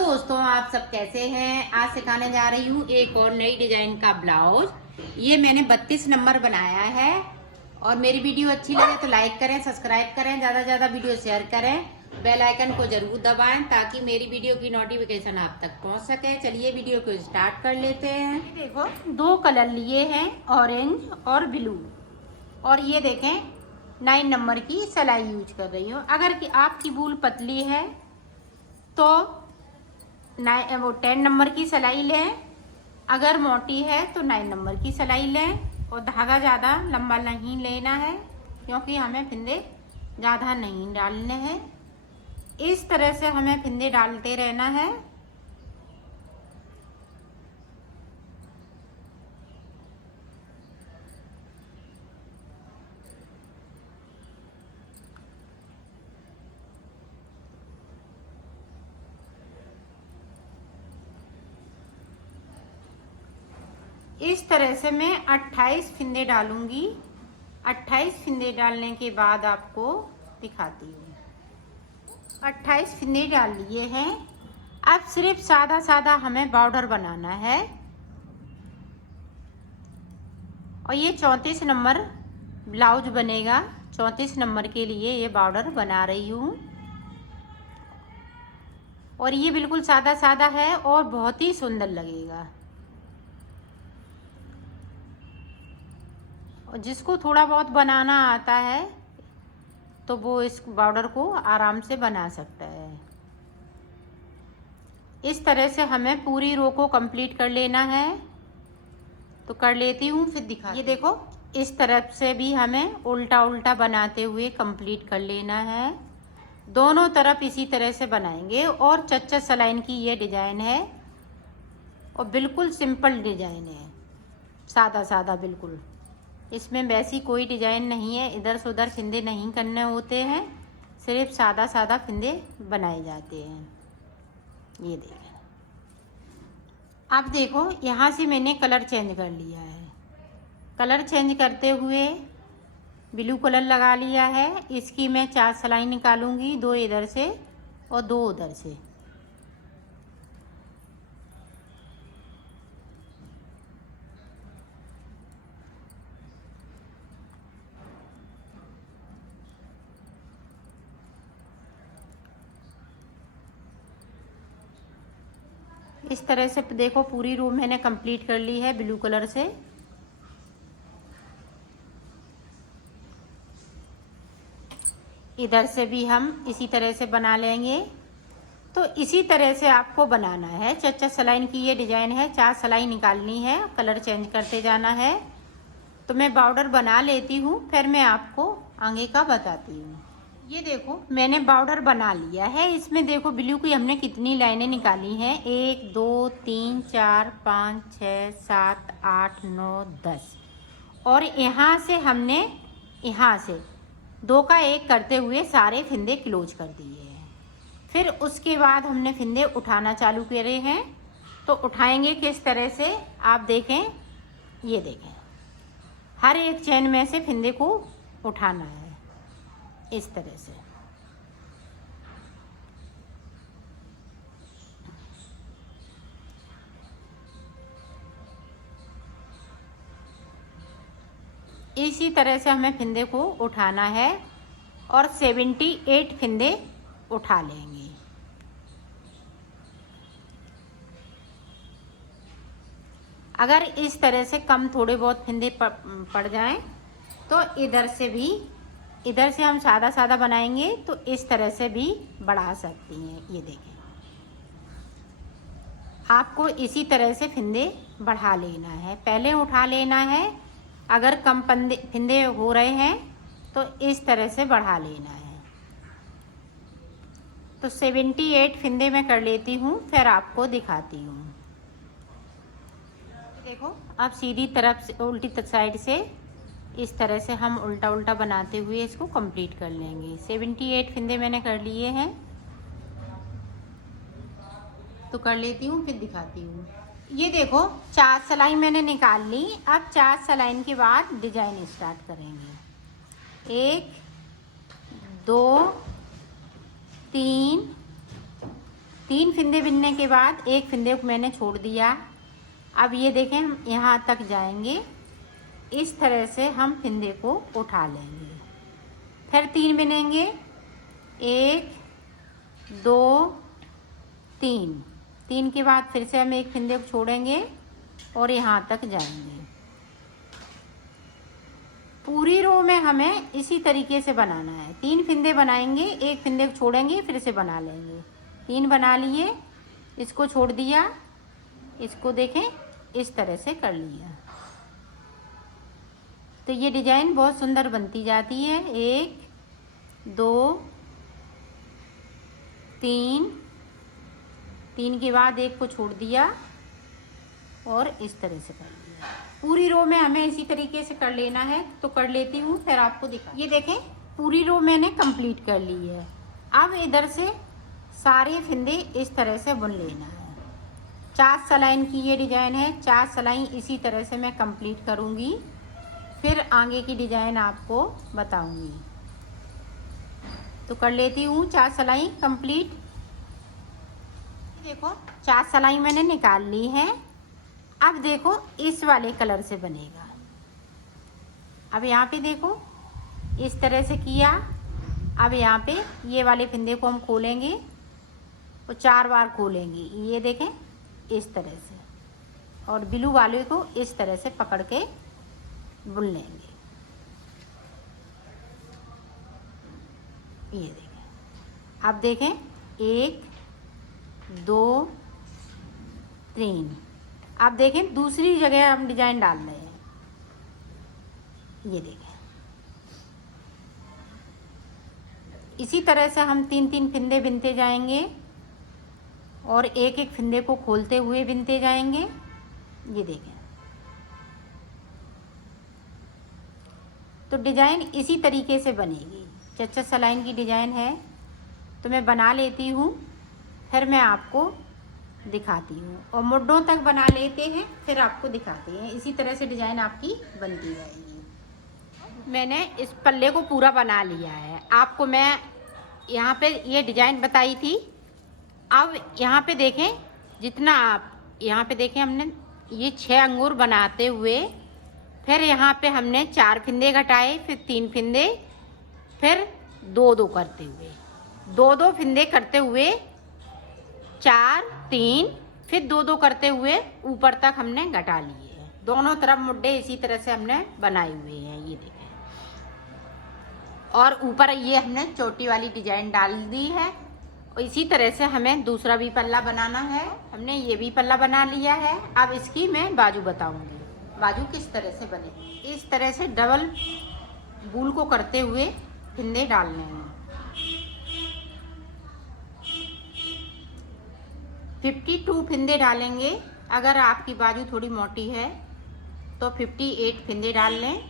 दोस्तों, आप सब कैसे हैं। आज सिखाने जा रही हूँ एक और नई डिजाइन का ब्लाउज। ये मैंने 32 नंबर बनाया है। और मेरी वीडियो अच्छी लगे तो लाइक करें, सब्सक्राइब करें, ज्यादा से ज्यादा वीडियो शेयर करें, बेल आइकन को जरूर दबाएं ताकि मेरी वीडियो की नोटिफिकेशन आप तक पहुंच सके। चलिए वीडियो को स्टार्ट कर लेते हैं। देखो, 2 कलर लिए हैं, ऑरेंज और ब्लू। और ये देखें 9 नंबर की सिलाई यूज कर रही हूँ। अगर कि आपकी वूल पतली है तो 10 नंबर की सिलाई लें, अगर मोटी है तो 9 नंबर की सिलाई लें। और धागा ज़्यादा लंबा नहीं लेना है क्योंकि हमें फिंदे ज़्यादा नहीं डालने हैं। इस तरह से हमें फिंदे डालते रहना है। इस तरह से मैं 28 फिंदे डालूंगी। 28 फिंदे डालने के बाद आपको दिखाती हूँ। 28 फिंदे डाल लिए हैं। अब सिर्फ सादा सादा हमें बॉर्डर बनाना है। और ये 34 नंबर ब्लाउज बनेगा। 34 नंबर के लिए ये बॉर्डर बना रही हूँ। और ये बिल्कुल सादा सादा है और बहुत ही सुंदर लगेगा। और जिसको थोड़ा बहुत बनाना आता है तो वो इस बॉर्डर को आराम से बना सकता है। इस तरह से हमें पूरी रो को कंप्लीट कर लेना है। तो कर लेती हूँ, फिर दिखा। ये देखो, इस तरफ से भी हमें उल्टा उल्टा बनाते हुए कंप्लीट कर लेना है। दोनों तरफ इसी तरह से बनाएंगे। और चच्चा सलाइन की ये डिजाइन है और बिल्कुल सिंपल डिजाइन है, सादा सादा बिल्कुल। इसमें वैसी कोई डिजाइन नहीं है, इधर से उधर फिंदे नहीं करने होते हैं, सिर्फ सादा सादा फिंदे बनाए जाते हैं। ये देखें। अब देखो, यहाँ से मैंने कलर चेंज कर लिया है। कलर चेंज करते हुए ब्लू कलर लगा लिया है। इसकी मैं 4 सिलाई निकालूंगी, 2 इधर से और 2 उधर से। इस तरह से देखो, पूरी रो मैंने कंप्लीट कर ली है ब्लू कलर से। इधर से भी हम इसी तरह से बना लेंगे। तो इसी तरह से आपको बनाना है। चच्चा सलाइन की ये डिजाइन है। 4 सिलाई निकालनी है, कलर चेंज करते जाना है। तो मैं बॉर्डर बना लेती हूँ, फिर मैं आपको आगे का बताती हूँ। ये देखो, मैंने बॉर्डर बना लिया है। इसमें देखो ब्लू की हमने कितनी लाइनें निकाली हैं। 1 2 3 4 5 6 7 8 9 10। और यहाँ से हमने यहाँ से 2 का 1 करते हुए सारे फिंदे क्लोज कर दिए हैं। फिर उसके बाद हमने फिंदे उठाना चालू करे हैं। तो उठाएंगे किस तरह से, आप देखें। ये देखें, हर एक चैन में से फिंदे को उठाना है इस तरह से। इसी तरह से हमें फिंदे को उठाना है और 78 फिंदे उठा लेंगे। अगर इस तरह से कम थोड़े बहुत फिंदे पड़ जाएं तो इधर से हम सादा सादा बनाएंगे तो इस तरह से भी बढ़ा सकती हैं। ये देखें, आपको इसी तरह से फिंदे बढ़ा लेना है, पहले उठा लेना है। अगर कम फिंदे हो रहे हैं तो इस तरह से बढ़ा लेना है। तो 78 फिंदे मैं कर लेती हूँ, फिर आपको दिखाती हूँ। देखो, अब सीधी तरफ से उल्टी साइड से इस तरह से हम उल्टा उल्टा बनाते हुए इसको कंप्लीट कर लेंगे। 78 फिंदे मैंने कर लिए हैं। तो कर लेती हूँ, फिर दिखाती हूँ। ये देखो, 4 सिलाई मैंने निकाल ली। अब 4 सिलाई के बाद डिजाइन स्टार्ट करेंगे। 1 2 3 3 फिंदे बिनने के बाद एक फिंदे को मैंने छोड़ दिया। अब ये देखें हम यहाँ तक जाएंगे, इस तरह से हम फिंदे को उठा लेंगे। फिर 3 बिनेंगे, 1 2 3। 3 के बाद फिर से हम एक फिंदे को छोड़ेंगे और यहाँ तक जाएंगे। पूरी रो में हमें इसी तरीके से बनाना है। 3 फिंदे बनाएंगे, एक फिंदे को छोड़ेंगे, फिर से बना लेंगे। 3 बना लिए, इसको छोड़ दिया, इसको देखें इस तरह से कर लिया। तो ये डिजाइन बहुत सुंदर बनती जाती है। 1 2 3, 3 के बाद एक को छोड़ दिया और इस तरह से कर लिया। पूरी रो में हमें इसी तरीके से कर लेना है। तो कर लेती हूँ, फिर आपको दिखा। ये देखें पूरी रो मैंने कंप्लीट कर ली है। अब इधर से सारे फिंदे इस तरह से बुन लेना है। 4 सलाइन की ये डिजाइन है। 4 सलाइन इसी तरह से मैं कंप्लीट करूँगी, फिर आगे की डिजाइन आपको बताऊँगी। तो कर लेती हूँ 4 सलाई कंप्लीट। देखो 4 सलाई मैंने निकाल ली है। अब देखो इस वाले कलर से बनेगा। अब यहाँ पे देखो इस तरह से किया। अब यहाँ पे ये वाले फिंदे को हम खोलेंगे और 4 बार खोलेंगे, ये देखें इस तरह से, और ब्लू वाले को इस तरह से पकड़ के बुन लेंगे। ये देखें। अब देखें 1 2 3। अब देखें दूसरी जगह हम डिजाइन डाल रहे हैं। ये देखें इसी तरह से हम 3-3 फिंदे बिनते जाएंगे और एक एक फिंदे को खोलते हुए बिनते जाएंगे। ये देखें। तो डिजाइन इसी तरीके से बनेगी। चच्चा सलाइन की डिजाइन है, तो मैं बना लेती हूँ, फिर मैं आपको दिखाती हूँ। और मुड्ढों तक बना लेते हैं, फिर आपको दिखाते हैं। इसी तरह से डिजाइन आपकी बनती जाएगी। मैंने इस पल्ले को पूरा बना लिया है। आपको मैं यहाँ पे ये डिजाइन बताई थी। अब यहाँ पे देखें, जितना आप यहाँ पे देखें, हमने ये 6 अंगूर बनाते हुए, फिर यहाँ पे हमने 4 फिंदे घटाए, फिर 3 फिंदे, फिर 2-2 करते हुए, 2-2 फिंदे करते हुए 4 3, फिर 2-2 करते हुए ऊपर तक हमने घटा लिए हैं। दोनों तरफ मुड्ढे इसी तरह से हमने बनाए हुए हैं। ये देखें। और ऊपर ये हमने चोटी वाली डिजाइन डाल दी है। और इसी तरह से हमें दूसरा भी पल्ला बनाना है। हमने ये भी पल्ला बना लिया है। अब इसकी मैं बाजू बताऊंगी। बाजू किस तरह से बने। इस तरह से डबल बूल को करते हुए फिंदे डालने हैं। 52 फिंदे डालेंगे। अगर आपकी बाजू थोड़ी मोटी है तो 58 फिंदे डाल लें।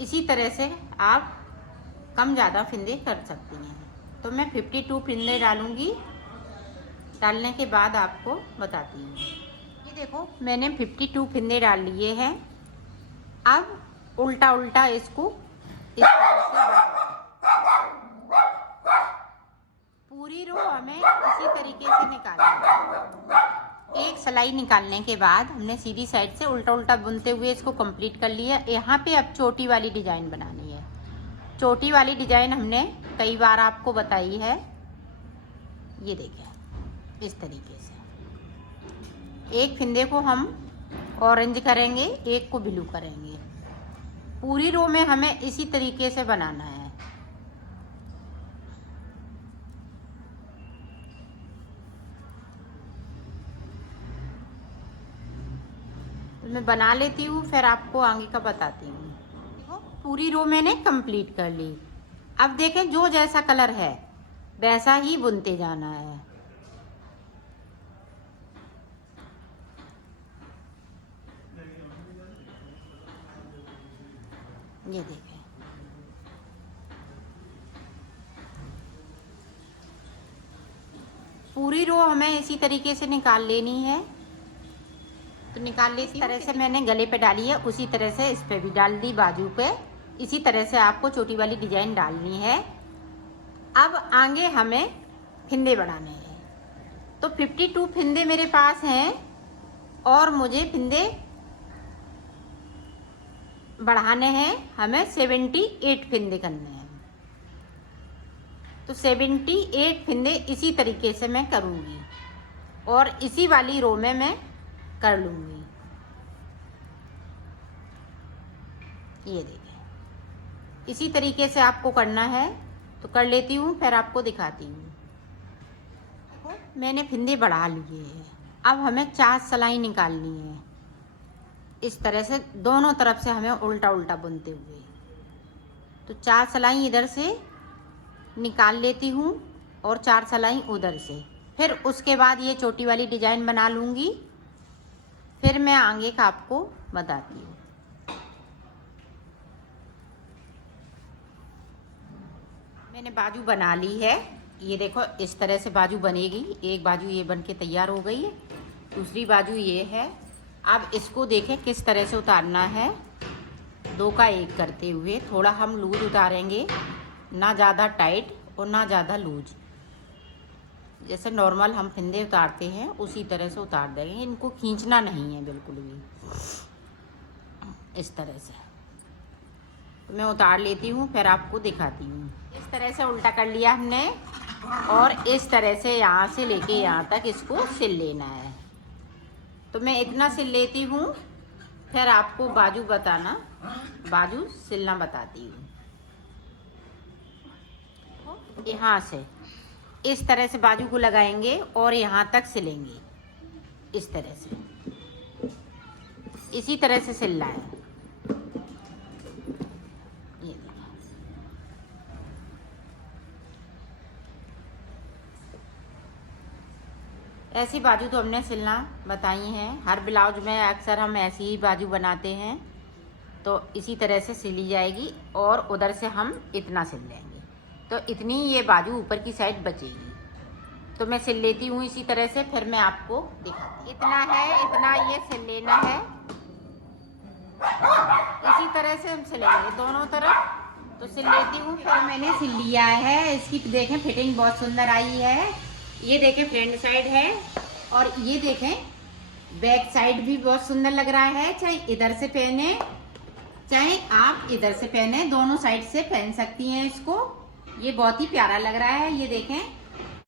इसी तरह से आप कम ज़्यादा फिंदे कर सकती हैं। तो मैं 52 फिंदे डालूंगी। डालने के बाद आपको बताती हूँ। ये देखो मैंने 52 फिंदे डाल लिए हैं। अब उल्टा उल्टा इसको इस तरह से पूरी रो हमें इसी तरीके से निकालनी है। एक सिलाई निकालने के बाद हमने सीधी साइड से उल्टा उल्टा बुनते हुए इसको कंप्लीट कर लिया। यहाँ पे अब चोटी वाली डिजाइन बनानी है। चोटी वाली डिजाइन हमने कई बार आपको बताई है। ये देखें इस तरीके से एक फिंदे को हम ऑरेंज करेंगे, एक को ब्लू करेंगे। पूरी रो में हमें इसी तरीके से बनाना है। मैं बना लेती हूँ, फिर आपको आगे का बताती हूँ। पूरी रो मैंने कंप्लीट कर ली। अब देखें जो जैसा कलर है वैसा ही बुनते जाना है। ये देखें पूरी रो हमें इसी तरीके से निकाल लेनी है। तो निकाल ली। इस तरह से मैंने गले पे डाली है, उसी तरह से इस पे भी डाल दी, बाजू पे। इसी तरह से आपको चोटी वाली डिजाइन डालनी है। अब आगे हमें फिंदे बनाने हैं। 52 फिंदे मेरे पास हैं और मुझे फिंदे बढ़ाने हैं, हमें 78 फिंदे करने हैं। तो 78 फिंदे इसी तरीके से मैं करूँगी और इसी वाली रो में मैं कर लूँगी। ये देखिए, इसी तरीके से आपको करना है। तो कर लेती हूँ, फिर आपको दिखाती हूँ। मैंने फिंदे बढ़ा लिए हैं। अब हमें 4 सिलाई निकालनी है। इस तरह से दोनों तरफ से हमें उल्टा उल्टा बुनते हुए। तो 4 सिलाई इधर से निकाल लेती हूँ और 4 सिलाई उधर से। फिर उसके बाद ये चोटी वाली डिजाइन बना लूँगी। फिर मैं आगे का आपको बताती हूँ। मैंने बाजू बना ली है। ये देखो, इस तरह से बाजू बनेगी। एक बाजू ये बन के तैयार हो गई है, दूसरी बाजू ये है। अब इसको देखें किस तरह से उतारना है। 2 का 1 करते हुए थोड़ा हम लूज उतारेंगे, ना ज़्यादा टाइट और ना ज़्यादा लूज। जैसे नॉर्मल हम फिंदे उतारते हैं उसी तरह से उतार देंगे। इनको खींचना नहीं है बिल्कुल भी, इस तरह से। तो मैं उतार लेती हूँ, फिर आपको दिखाती हूँ। इस तरह से उल्टा कर लिया हमने और इस तरह से यहाँ से लेके यहाँ तक इसको सिल लेना है। तो मैं इतना सिल लेती हूँ, फिर आपको बाजू बताना, बाजू सिलना बताती हूँ। यहाँ से इस तरह से बाजू को लगाएंगे और यहाँ तक सिलेंगे। इस तरह से, इसी तरह से सिलना है। ये देखो, ऐसी बाजू तो हमने सिलना बताई है। हर ब्लाउज में अक्सर हम ऐसी ही बाजू बनाते हैं। तो इसी तरह से सिली जाएगी और उधर से हम इतना सिल लेंगे। तो इतनी ये बाजू ऊपर की साइड बचेगी। तो मैं सिल लेती हूँ इसी तरह से, फिर मैं आपको दिखाती हूँ। इतना है, इतना ये सिल लेना है। इसी तरह से हम सिलेंगे दोनों तरफ। तो सिल लेती हूँ, फिर मैंने सिल लिया है। इसकी देखें फिटिंग बहुत सुंदर आई है। ये देखें फ्रंट साइड है और ये देखें बैक साइड भी बहुत सुंदर लग रहा है। चाहे इधर से पहने, चाहे आप इधर से पहने, दोनों साइड से पहन सकती हैं इसको। ये बहुत ही प्यारा लग रहा है। ये देखें